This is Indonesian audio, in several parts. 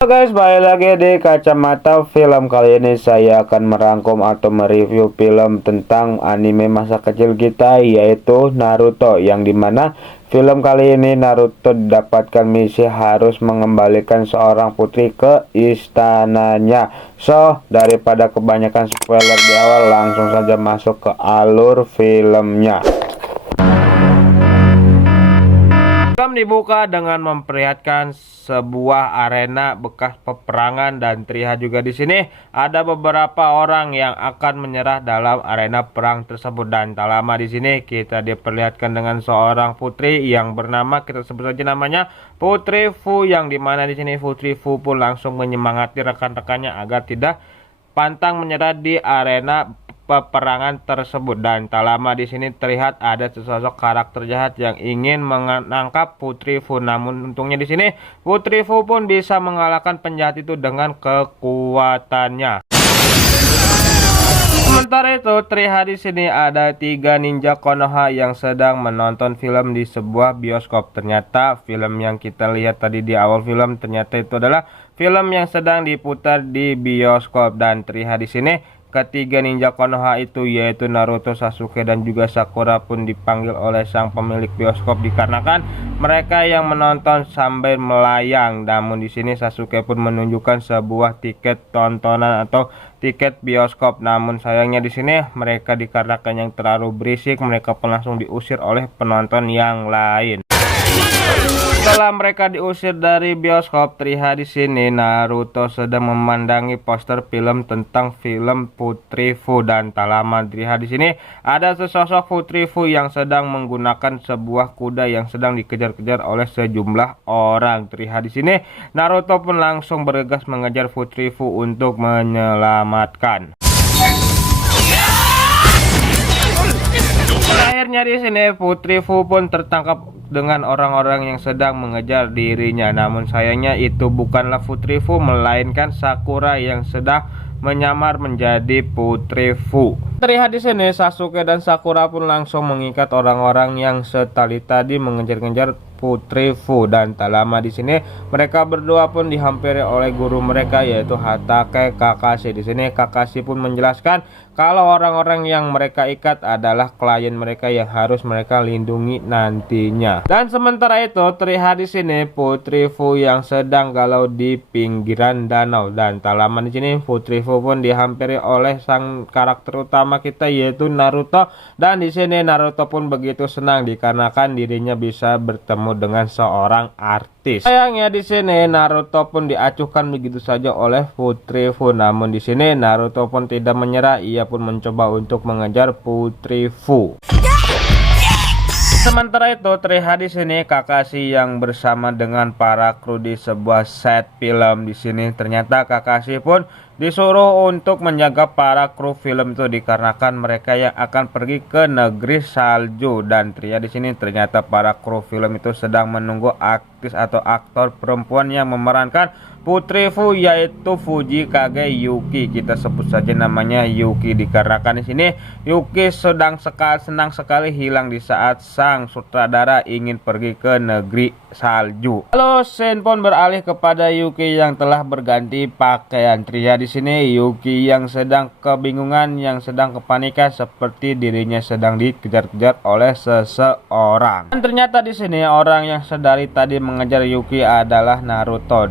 Halo guys, balik lagi di Kacamata Film. Kali ini saya akan merangkum atau mereview film tentang anime masa kecil kita, yaitu Naruto. Yang dimana film kali ini Naruto dapatkan misi harus mengembalikan seorang putri ke istananya. So, daripada kebanyakan spoiler di awal, langsung saja masuk ke alur filmnya. Film dibuka dengan memperlihatkan sebuah arena bekas peperangan dan terlihat juga di sini ada beberapa orang yang akan menyerah dalam arena perang tersebut. Dan tak lama di sini kita diperlihatkan dengan seorang putri yang bernama, kita sebut saja namanya Putri Fu, yang dimana di sini Putri Fu pun langsung menyemangati rekan-rekannya agar tidak pantang menyerah di arena peperangan tersebut. Dan tak lama di sini terlihat ada sesosok karakter jahat yang ingin menangkap Putri Fu. Namun untungnya di sini Putri Fu pun bisa mengalahkan penjahat itu dengan kekuatannya. Sementara itu terlihat di sini ada 3 ninja Konoha yang sedang menonton film di sebuah bioskop. Ternyata film yang kita lihat tadi di awal film ternyata itu adalah film yang sedang diputar di bioskop. Dan terlihat di sini ketiga ninja Konoha itu yaitu Naruto, Sasuke, dan juga Sakura pun dipanggil oleh sang pemilik bioskop dikarenakan mereka yang menonton sambil melayang. Namun di sini Sasuke pun menunjukkan sebuah tiket tontonan atau tiket bioskop. Namun sayangnya di sini mereka dikarenakan yang terlalu berisik, mereka pun langsung diusir oleh penonton yang lain. Setelah mereka diusir dari bioskop, terlihat di sini Naruto sedang memandangi poster film tentang film Putri Fu. Dan tak lama terlihat di sini ada sesosok Putri Fu yang sedang menggunakan sebuah kuda yang sedang dikejar-kejar oleh sejumlah orang. Terlihat di sini Naruto pun langsung bergegas mengejar Putri Fu untuk menyelamatkan. Akhirnya di sini Putri Fu pun tertangkap dengan orang-orang yang sedang mengejar dirinya. Namun sayangnya itu bukanlah Putri Fu, melainkan Sakura yang sedang menyamar menjadi Putri Fu. Terlihat di sini Sasuke dan Sakura pun langsung mengikat orang-orang yang setali tadi mengejar-ngejar Putri Fu. Dan tak lama di sini mereka berdua pun dihampiri oleh guru mereka yaitu Hatake Kakashi. Di sini Kakashi pun menjelaskan kalau orang-orang yang mereka ikat adalah klien mereka yang harus mereka lindungi nantinya. Dan sementara itu terlihat di sini Putri Fu yang sedang galau di pinggiran danau. Dan tak lama di sini Putri Fu pun dihampiri oleh sang karakter utama kita yaitu Naruto. Dan di sini Naruto pun begitu senang dikarenakan dirinya bisa bertemu dengan seorang artis. Sayangnya di sini Naruto pun diacuhkan begitu saja oleh Putri Fu. Namun di sini Naruto pun tidak menyerah, ia pun mencoba untuk mengejar Putri Fu. Sementara itu terlihat di sini Kakashi yang bersama dengan para kru di sebuah set film. Di sini ternyata Kakashi pun disuruh untuk menjaga para kru film itu dikarenakan mereka yang akan pergi ke negeri salju. Dan terlihat di sini ternyata para kru film itu sedang menunggu aktris atau aktor perempuan yang memerankan Putri Fu yaitu Fujikage Yuki. Kita sebut saja namanya Yuki dikarenakan di sini Yuki senang sekali hilang di saat sang sutradara ingin pergi ke negeri salju. Lalu scene pun beralih kepada Yuki yang telah berganti pakaian. Terlihat di sini Yuki yang sedang kebingungan, yang sedang kepanikan seperti dirinya sedang dikejar-kejar oleh seseorang. Dan ternyata di sini orang yang sedari tadi mengejar Yuki adalah Naruto.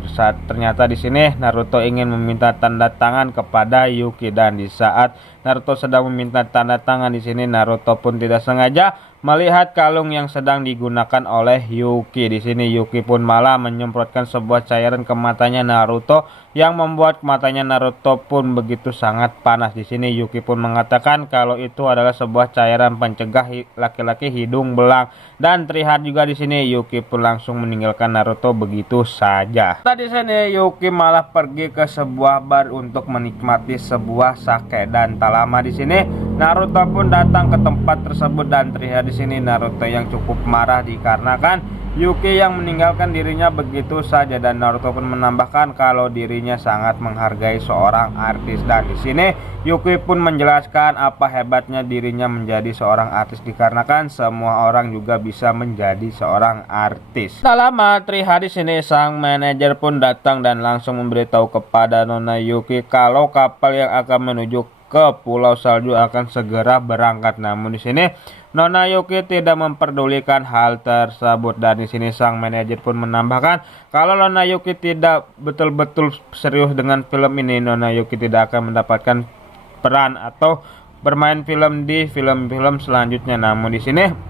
Ternyata di sini Naruto ingin meminta tanda tangan kepada Yuki. Dan di saat Naruto sedang meminta tanda tangan di sini Naruto pun tidak sengaja melihat kalung yang sedang digunakan oleh Yuki. Di sini Yuki pun malah menyemprotkan sebuah cairan ke matanya Naruto yang membuat matanya Naruto pun begitu sangat panas. Di sini Yuki pun mengatakan kalau itu adalah sebuah cairan pencegah laki-laki hidung belang. Dan terlihat juga di sini Yuki pun langsung meninggalkan Naruto begitu saja. Tadi sini Yuki malah pergi ke sebuah bar untuk menikmati sebuah sake. Dan tak lama di sini Naruto pun datang ke tempat tersebut dan terlihat di sini Naruto yang cukup marah dikarenakan Yuki yang meninggalkan dirinya begitu saja, dan Naruto pun menambahkan kalau dirinya sangat menghargai seorang artis, dan di sini Yuki pun menjelaskan apa hebatnya dirinya menjadi seorang artis dikarenakan semua orang juga bisa menjadi seorang artis. Tak lama terlihat di sini sang manajer pun datang dan langsung memberitahu kepada Nona Yuki kalau kapal yang akan menuju ke Pulau Salju akan segera berangkat. Namun di sini Nona Yuki tidak memperdulikan hal tersebut, dan di sini sang manajer pun menambahkan kalau Nona Yuki tidak betul-betul serius dengan film ini, Nona Yuki tidak akan mendapatkan peran atau bermain film di film-film selanjutnya. Namun di sini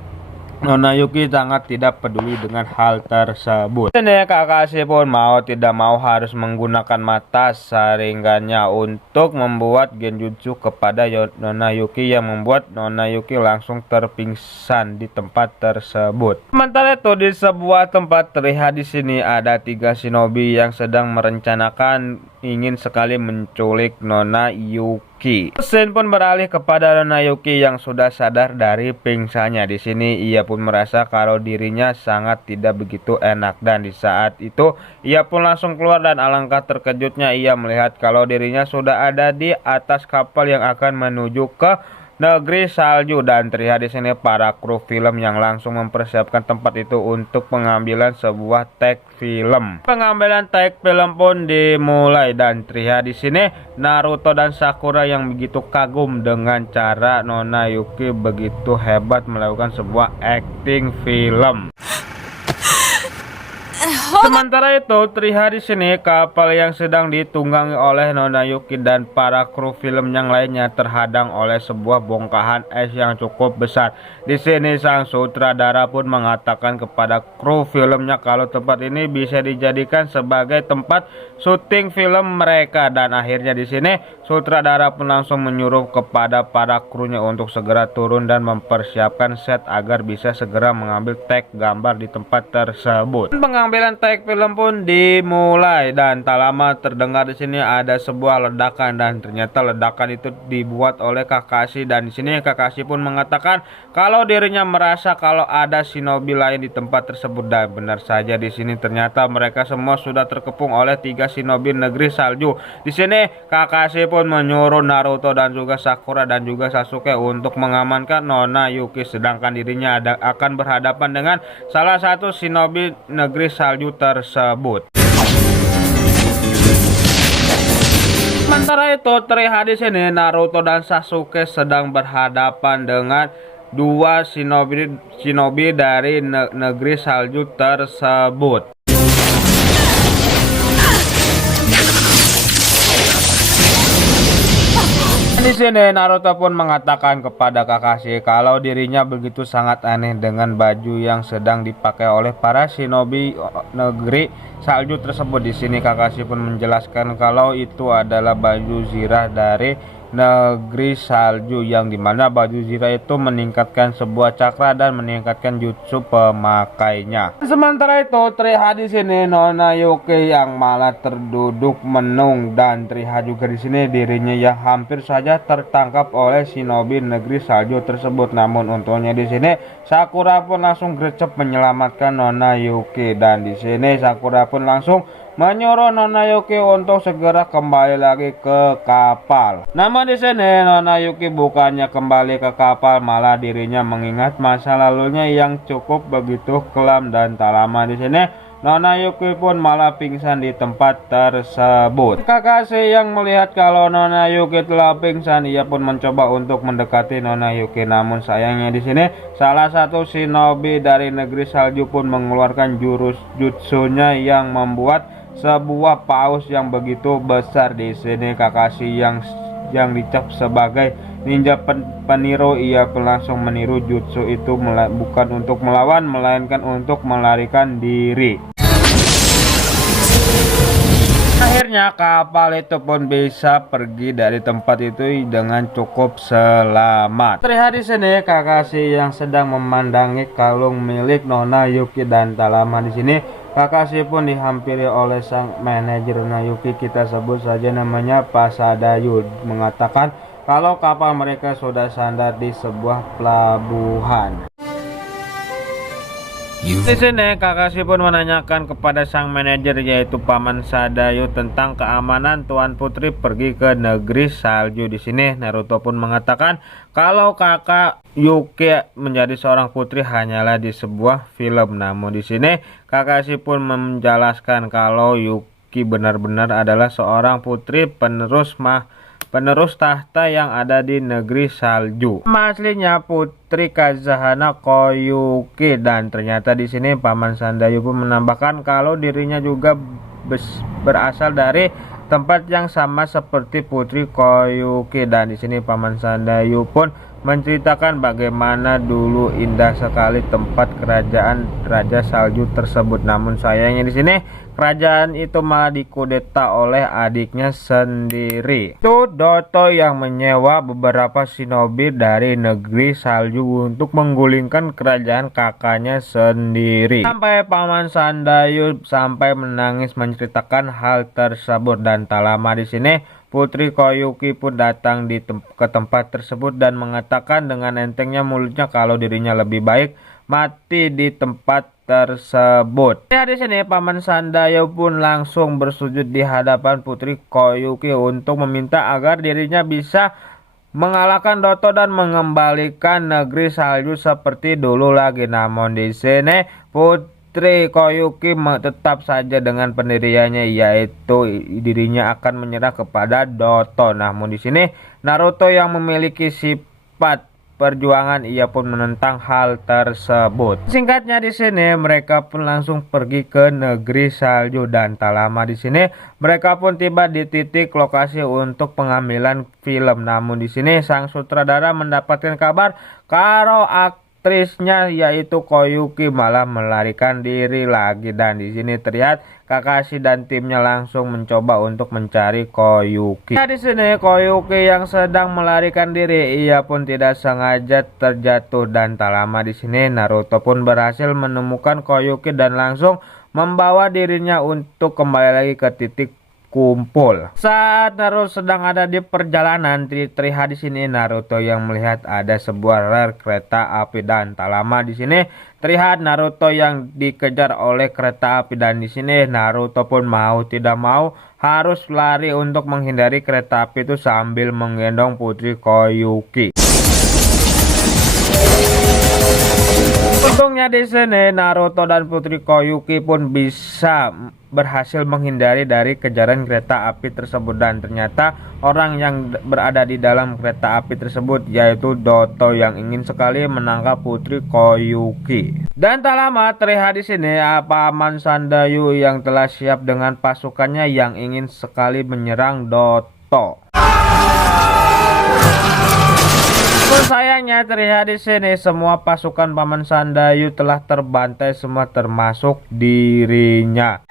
Nona Yuki sangat tidak peduli dengan hal tersebut. Ini Kakashi pun mau tidak mau harus menggunakan mata saringannya untuk membuat genjutsu kepada Nona Yuki yang membuat Nona Yuki langsung terpingsan di tempat tersebut. Sementara itu di sebuah tempat terlihat di sini ada 3 shinobi yang sedang merencanakan ingin sekali menculik Nona Yuki. Sen pun beralih kepada Nona Yuki yang sudah sadar dari pingsannya. Di sini ia pun merasa kalau dirinya sangat tidak begitu enak, dan di saat itu ia pun langsung keluar, dan alangkah terkejutnya ia melihat kalau dirinya sudah ada di atas kapal yang akan menuju ke negeri salju, dan terlihat di sini para kru film yang langsung mempersiapkan tempat itu untuk pengambilan sebuah tag film. Pengambilan tag film pun dimulai, dan terlihat di sini Naruto dan Sakura yang begitu kagum dengan cara Nona Yuki begitu hebat melakukan sebuah acting film. Sementara itu terlihat di sini kapal yang sedang ditunggangi oleh Nona Yuki dan para kru film yang lainnya terhadang oleh sebuah bongkahan es yang cukup besar. Di sini sang sutradara pun mengatakan kepada kru filmnya kalau tempat ini bisa dijadikan sebagai tempat syuting film mereka, dan akhirnya di sini sutradara pun langsung menyuruh kepada para krunya untuk segera turun dan mempersiapkan set agar bisa segera mengambil tag gambar di tempat tersebut. Pengambilan tag film pun dimulai, dan tak lama terdengar di sini ada sebuah ledakan, dan ternyata ledakan itu dibuat oleh Kakashi, dan di sini Kakashi pun mengatakan kalau dirinya merasa kalau ada shinobi lain di tempat tersebut, dan benar saja di sini ternyata mereka semua sudah terkepung oleh 3 shinobi negeri salju. Di sini Kakashi pun menyuruh Naruto dan juga Sakura dan juga Sasuke untuk mengamankan Nona Yuki, sedangkan dirinya akan berhadapan dengan salah satu shinobi negeri salju tersebut. Sementara itu terlihat di sini Naruto dan Sasuke sedang berhadapan dengan 2 shinobi dari negeri salju tersebut. Di sini Naruto pun mengatakan kepada Kakashi kalau dirinya begitu sangat aneh dengan baju yang sedang dipakai oleh para shinobi negeri salju tersebut. Di sini Kakashi pun menjelaskan kalau itu adalah baju zirah dari negeri salju, yang dimana baju zirah itu meningkatkan sebuah cakra dan meningkatkan jutsu pemakainya. Sementara itu terlihat di sini Nona Yuki yang malah terduduk menung, dan terlihat juga di sini dirinya yang hampir saja tertangkap oleh shinobi negeri salju tersebut. Namun untungnya di sini Sakura pun langsung gercep menyelamatkan Nona Yuki, dan di sini Sakura pun langsung menyuruh Nona Yuki untuk segera kembali lagi ke kapal. Namun di sini Nona Yuki bukannya kembali ke kapal, malah dirinya mengingat masa lalunya yang cukup begitu kelam, dan tak lama di sini Nona Yuki pun malah pingsan di tempat tersebut. Kakashi yang melihat kalau Nona Yuki telah pingsan, ia pun mencoba untuk mendekati Nona Yuki. Namun sayangnya di sini salah satu shinobi dari negeri salju pun mengeluarkan jurus jutsunya yang membuat sebuah paus yang begitu besar. Di sini Kakashi yang dicap sebagai ninja peniru, ia pun langsung meniru jutsu itu bukan untuk melawan melainkan untuk melarikan diri. Akhirnya kapal itu pun bisa pergi dari tempat itu dengan cukup selamat. Terlihat di sini Kakashi yang sedang memandangi kalung milik Nona Yuki, dan tak lama di sini Kakashi pun dihampiri oleh sang manajer Nona Yuki, kita sebut saja namanya Pasadayu, mengatakan kalau kapal mereka sudah sandar di sebuah pelabuhan. Di sini Kakashi pun menanyakan kepada sang manajer yaitu Paman Sadayu tentang keamanan Tuan Putri pergi ke negeri salju. Di sini Naruto pun mengatakan kalau kakak Yuki menjadi seorang putri hanyalah di sebuah film. Namun di sini Kakashi pun menjelaskan kalau Yuki benar-benar adalah seorang putri penerus tahta yang ada di negeri salju. Nama aslinya Putri Kazahana Koyuki, dan ternyata di sini Paman Sandayu pun menambahkan kalau dirinya juga berasal dari tempat yang sama seperti Putri Koyuki, dan di sini Paman Sandayu pun menceritakan bagaimana dulu indah sekali tempat kerajaan Raja Salju tersebut. Namun sayangnya di sini kerajaan itu malah dikudeta oleh adiknya sendiri. Itu Doto yang menyewa beberapa shinobi dari negeri salju untuk menggulingkan kerajaan kakaknya sendiri. Sampai Paman Sandayu sampai menangis menceritakan hal tersebut, dan tak lama di sini Putri Koyuki pun datang ke tempat tersebut dan mengatakan dengan entengnya mulutnya kalau dirinya lebih baik mati di tempat tersebut. Di sini Paman Sandayu pun langsung bersujud di hadapan Putri Koyuki untuk meminta agar dirinya bisa mengalahkan Doto dan mengembalikan negeri salju seperti dulu lagi. Namun di sini Putri Koyuki tetap saja dengan pendiriannya, yaitu dirinya akan menyerah kepada Doto. Namun di sini Naruto yang memiliki sifat perjuangan, ia pun menentang hal tersebut. Singkatnya di sini mereka pun langsung pergi ke negeri salju, dan tak lama di sini mereka pun tiba di titik lokasi untuk pengambilan film. Namun di sini sang sutradara mendapatkan kabar kalau aktrisnya yaitu Koyuki malah melarikan diri lagi, dan di sini terlihat Kakashi dan timnya langsung mencoba untuk mencari Koyuki. Di sini Koyuki yang sedang melarikan diri, ia pun tidak sengaja terjatuh, dan tak lama di sini Naruto pun berhasil menemukan Koyuki dan langsung membawa dirinya untuk kembali lagi ke titik kumpul. Saat Naruto sedang ada di perjalanan, terlihat di sini Naruto yang melihat ada sebuah rel kereta api, dan tak lama di sini terlihat Naruto yang dikejar oleh kereta api, dan di sini Naruto pun mau tidak mau harus lari untuk menghindari kereta api itu sambil menggendong Putri Koyuki. Untungnya di sini Naruto dan Putri Koyuki pun bisa berhasil menghindari dari kejaran kereta api tersebut, dan ternyata orang yang berada di dalam kereta api tersebut yaitu Doto yang ingin sekali menangkap Putri Koyuki. Dan tak lama terlihat di sini Paman Sandayu yang telah siap dengan pasukannya yang ingin sekali menyerang Doto. Sayangnya terlihat di sini semua pasukan Paman Sandayu telah terbantai semua termasuk dirinya.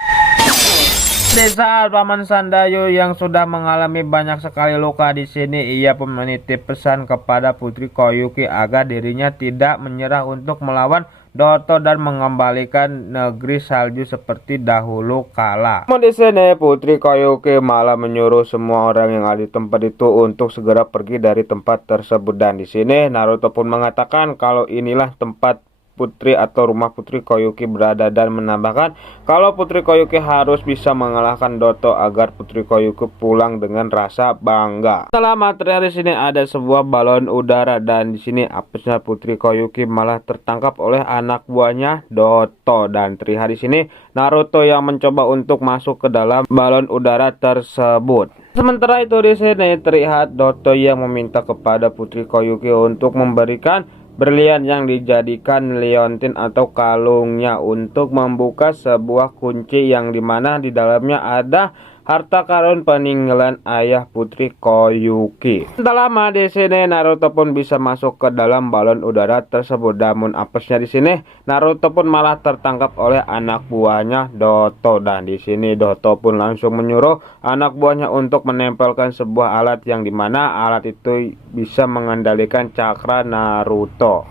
Di saat Paman Sandayu yang sudah mengalami banyak sekali luka di sini, ia pun menitip pesan kepada Putri Koyuki agar dirinya tidak menyerah untuk melawan Doto dan mengembalikan negeri salju seperti dahulu kala. Namun di sini Putri Koyuki malah menyuruh semua orang yang ada di tempat itu untuk segera pergi dari tempat tersebut, dan di sini Naruto pun mengatakan kalau inilah tempat Putri atau rumah Putri Koyuki berada, dan menambahkan kalau Putri Koyuki harus bisa mengalahkan Doto agar Putri Koyuki pulang dengan rasa bangga. Selama terlihat di sini ada sebuah balon udara, dan di sini apesnya Putri Koyuki malah tertangkap oleh anak buahnya Doto, dan terlihat di sini Naruto yang mencoba untuk masuk ke dalam balon udara tersebut. Sementara itu di sini terlihat Doto yang meminta kepada Putri Koyuki untuk memberikan berlian yang dijadikan liontin atau kalungnya untuk membuka sebuah kunci yang dimana di dalamnya ada harta karun peninggalan ayah Putri Koyuki. Tak lama di sini Naruto pun bisa masuk ke dalam balon udara tersebut. Namun apesnya di sini Naruto pun malah tertangkap oleh anak buahnya Doto, dan di sini Doto pun langsung menyuruh anak buahnya untuk menempelkan sebuah alat yang dimana alat itu bisa mengendalikan cakra Naruto.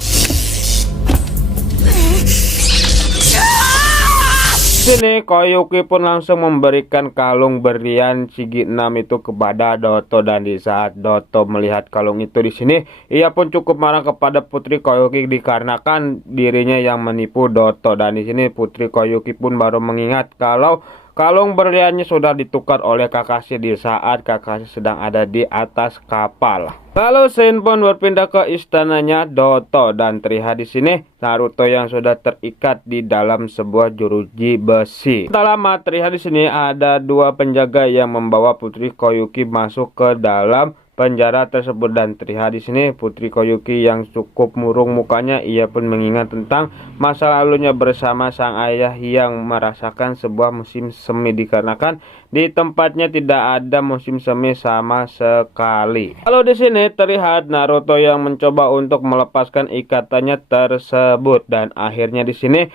Sini Koyuki pun langsung memberikan kalung berlian Shigi 6 itu kepada Doto, dan di saat Doto melihat kalung itu di sini, ia pun cukup marah kepada Putri Koyuki dikarenakan dirinya yang menipu Doto, dan di sini Putri Koyuki pun baru mengingat kalau kalung berliannya sudah ditukar oleh Kakashi di saat Kakashi sedang ada di atas kapal. Lalu Shin pun berpindah ke istananya Doto, dan terlihat di sini Naruto yang sudah terikat di dalam sebuah jeruji besi. Tak lama terlihat di sini ada dua penjaga yang membawa Putri Koyuki masuk ke dalam penjara tersebut, dan terlihat di sini Putri Koyuki yang cukup murung mukanya. Ia pun mengingat tentang masa lalunya bersama sang ayah yang merasakan sebuah musim semi dikarenakan di tempatnya tidak ada musim semi sama sekali. Lalu di sini terlihat Naruto yang mencoba untuk melepaskan ikatannya tersebut, dan akhirnya di sini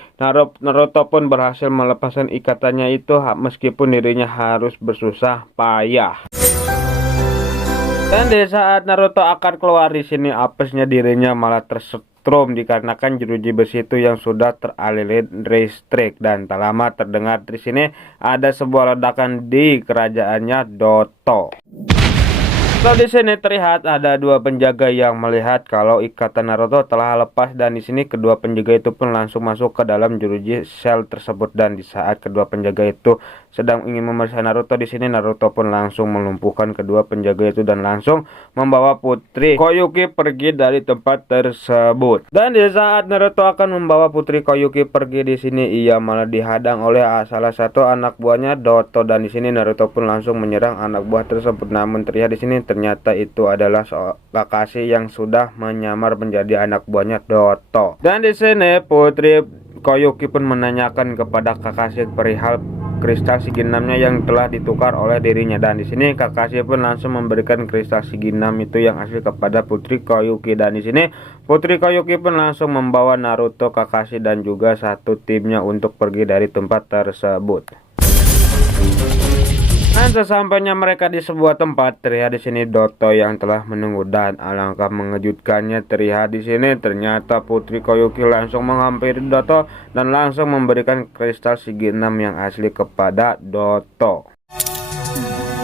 Naruto pun berhasil melepaskan ikatannya itu meskipun dirinya harus bersusah payah. Dan di saat Naruto akan keluar di sini, apesnya dirinya malah tersetrum dikarenakan jeruji besi itu yang sudah teralilir listrik, dan tak lama terdengar di sini ada sebuah ledakan di kerajaannya Doto. Lalu di sini terlihat ada dua penjaga yang melihat kalau ikatan Naruto telah lepas, dan di sini kedua penjaga itu pun langsung masuk ke dalam jeruji sel tersebut, dan di saat kedua penjaga itu sedang ingin memeriksa Naruto, di sini Naruto pun langsung melumpuhkan kedua penjaga itu dan langsung membawa Putri Koyuki pergi dari tempat tersebut. Dan di saat Naruto akan membawa Putri Koyuki pergi di sini, ia malah dihadang oleh salah satu anak buahnya Doto, dan di sini Naruto pun langsung menyerang anak buah tersebut. Namun terlihat di sini ternyata itu adalah Kakashi yang sudah menyamar menjadi anak buahnya Doto. Dan di sini Putri Koyuki pun menanyakan kepada Kakashi perihal kristal Shigi 6-nya yang telah ditukar oleh dirinya, dan di sini Kakashi pun langsung memberikan kristal Shigi 6 itu yang asli kepada Putri Koyuki, dan di sini Putri Koyuki pun langsung membawa Naruto, Kakashi dan juga satu timnya untuk pergi dari tempat tersebut. Dan sesampainya mereka di sebuah tempat, terlihat di sini Doto yang telah menunggu, dan alangkah mengejutkannya terlihat di sini ternyata Putri Koyuki langsung menghampiri Doto dan langsung memberikan kristal Shigi 6 yang asli kepada Doto.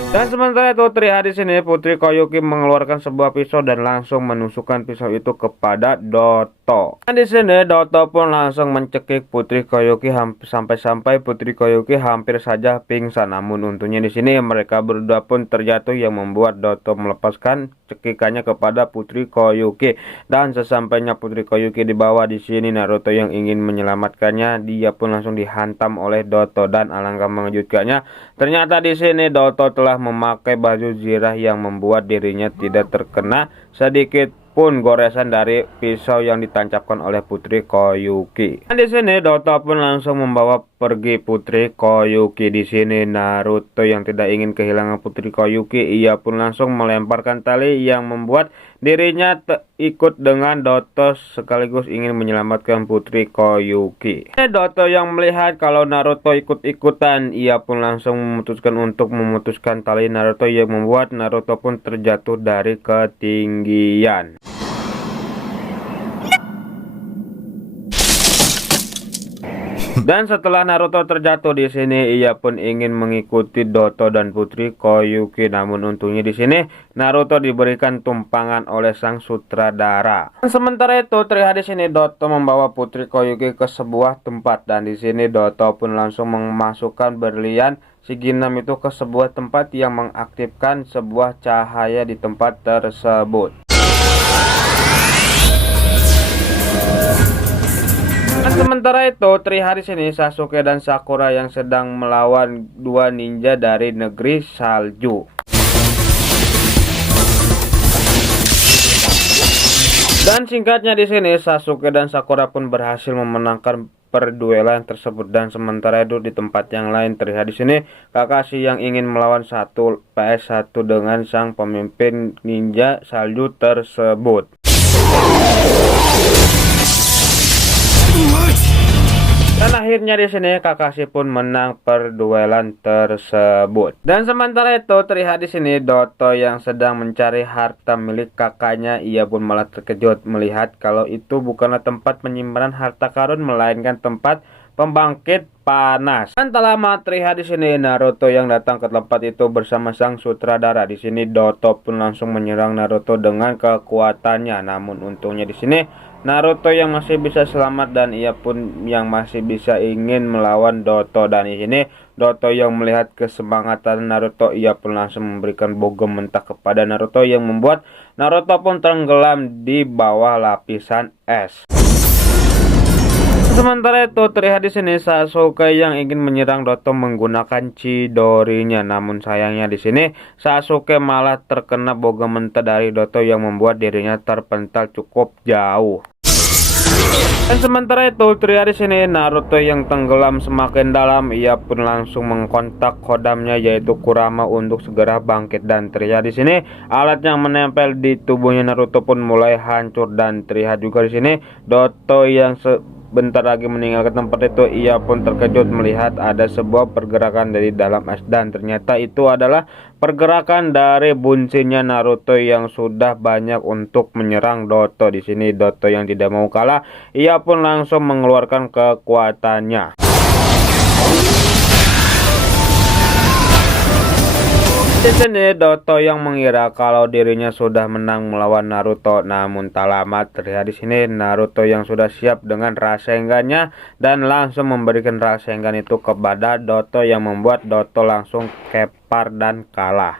Dan sementara itu terlihat di sini Putri Koyuki mengeluarkan sebuah pisau dan langsung menusukkan pisau itu kepada Doto. Dan di sini Doto pun langsung mencekik Putri Koyuki sampai-sampai Putri Koyuki hampir saja pingsan. Namun untungnya di sini mereka berdua pun terjatuh yang membuat Doto melepaskan cekikannya kepada Putri Koyuki. Dan sesampainya Putri Koyuki di bawah, di sini Naruto yang ingin menyelamatkannya, dia pun langsung dihantam oleh Doto, dan alangkah mengejutkannya ternyata di sini Doto telah memakai baju zirah yang membuat dirinya tidak terkena sedikit pun goresan dari pisau yang ditancapkan oleh Putri Koyuki. Dan di sini Doto pun langsung membawa pergi Putri Koyuki. Di sini Naruto yang tidak ingin kehilangan Putri Koyuki, ia pun langsung melemparkan tali yang membuat dirinya ikut dengan Doto sekaligus ingin menyelamatkan Putri Koyuki. Doto yang melihat kalau Naruto ikut-ikutan, ia pun langsung memutuskan untuk memutuskan tali Naruto yang membuat Naruto pun terjatuh dari ketinggian. Dan setelah Naruto terjatuh di sini, ia pun ingin mengikuti Doto dan Putri Koyuki. Namun untungnya di sini Naruto diberikan tumpangan oleh sang sutradara. Dan sementara itu terlihat di sini Doto membawa Putri Koyuki ke sebuah tempat, dan di sini Doto pun langsung memasukkan berlian Shigi 6 itu ke sebuah tempat yang mengaktifkan sebuah cahaya di tempat tersebut. Dan sementara itu terlihat di sini Sasuke dan Sakura yang sedang melawan dua ninja dari negeri salju. Dan singkatnya di sini Sasuke dan Sakura pun berhasil memenangkan perduelan tersebut. Dan sementara itu di tempat yang lain terlihat di sini Kakashi yang ingin melawan 1 vs 1 dengan sang pemimpin ninja salju tersebut. Dan akhirnya di sini Kakashi pun menang perduelan tersebut. Dan sementara itu terlihat di sini Doto yang sedang mencari harta milik kakaknya, ia pun malah terkejut melihat kalau itu bukanlah tempat penyimpanan harta karun melainkan tempat pembangkit panas. Dan tak lama terlihat di sini Naruto yang datang ke tempat itu bersama sang sutradara. Di sini Doto pun langsung menyerang Naruto dengan kekuatannya. Namun untungnya di sini Naruto yang masih bisa selamat dan ia pun yang masih bisa ingin melawan Doto. Dan di sini Doto yang melihat kesemangatan Naruto, ia pun langsung memberikan bogem mentah kepada Naruto yang membuat Naruto pun tenggelam di bawah lapisan es. Sementara itu terlihat di sini Sasuke yang ingin menyerang Doto menggunakan Chidorinya. Namun sayangnya di sini Sasuke malah terkena bogem mentah dari Doto yang membuat dirinya terpental cukup jauh. Dan sementara itu terlihat di sini Naruto yang tenggelam semakin dalam, ia pun langsung mengkontak kodamnya yaitu Kurama untuk segera bangkit. Dan terlihat di sini alat yang menempel di tubuhnya Naruto pun mulai hancur. Dan terlihat juga di sini Doto yang bentar lagi meninggalkan tempat itu, ia pun terkejut melihat ada sebuah pergerakan dari dalam es dan ternyata itu adalah pergerakan dari bunshinnya Naruto yang sudah banyak untuk menyerang Doto. Di sini Doto yang tidak mau kalah, ia pun langsung mengeluarkan kekuatannya. Di sini Doto yang mengira kalau dirinya sudah menang melawan Naruto, namun tak lama terlihat di sini Naruto yang sudah siap dengan Rasengan-nya dan langsung memberikan Rasengan itu kepada Doto yang membuat Doto langsung kepar dan kalah.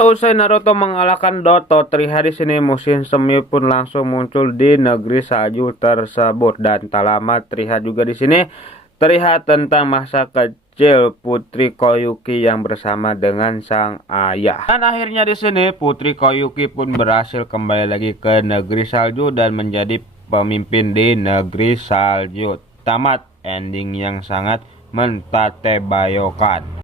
Usai Naruto mengalahkan Doto, terlihat di sini musim semi pun langsung muncul di negeri salju tersebut dan tak lama terlihat juga di sini terlihat tentang masa kecil Putri Koyuki yang bersama dengan sang ayah. Dan akhirnya di sini Putri Koyuki pun berhasil kembali lagi ke negeri salju dan menjadi pemimpin di negeri salju. Tamat ending yang sangat mentatebayokan.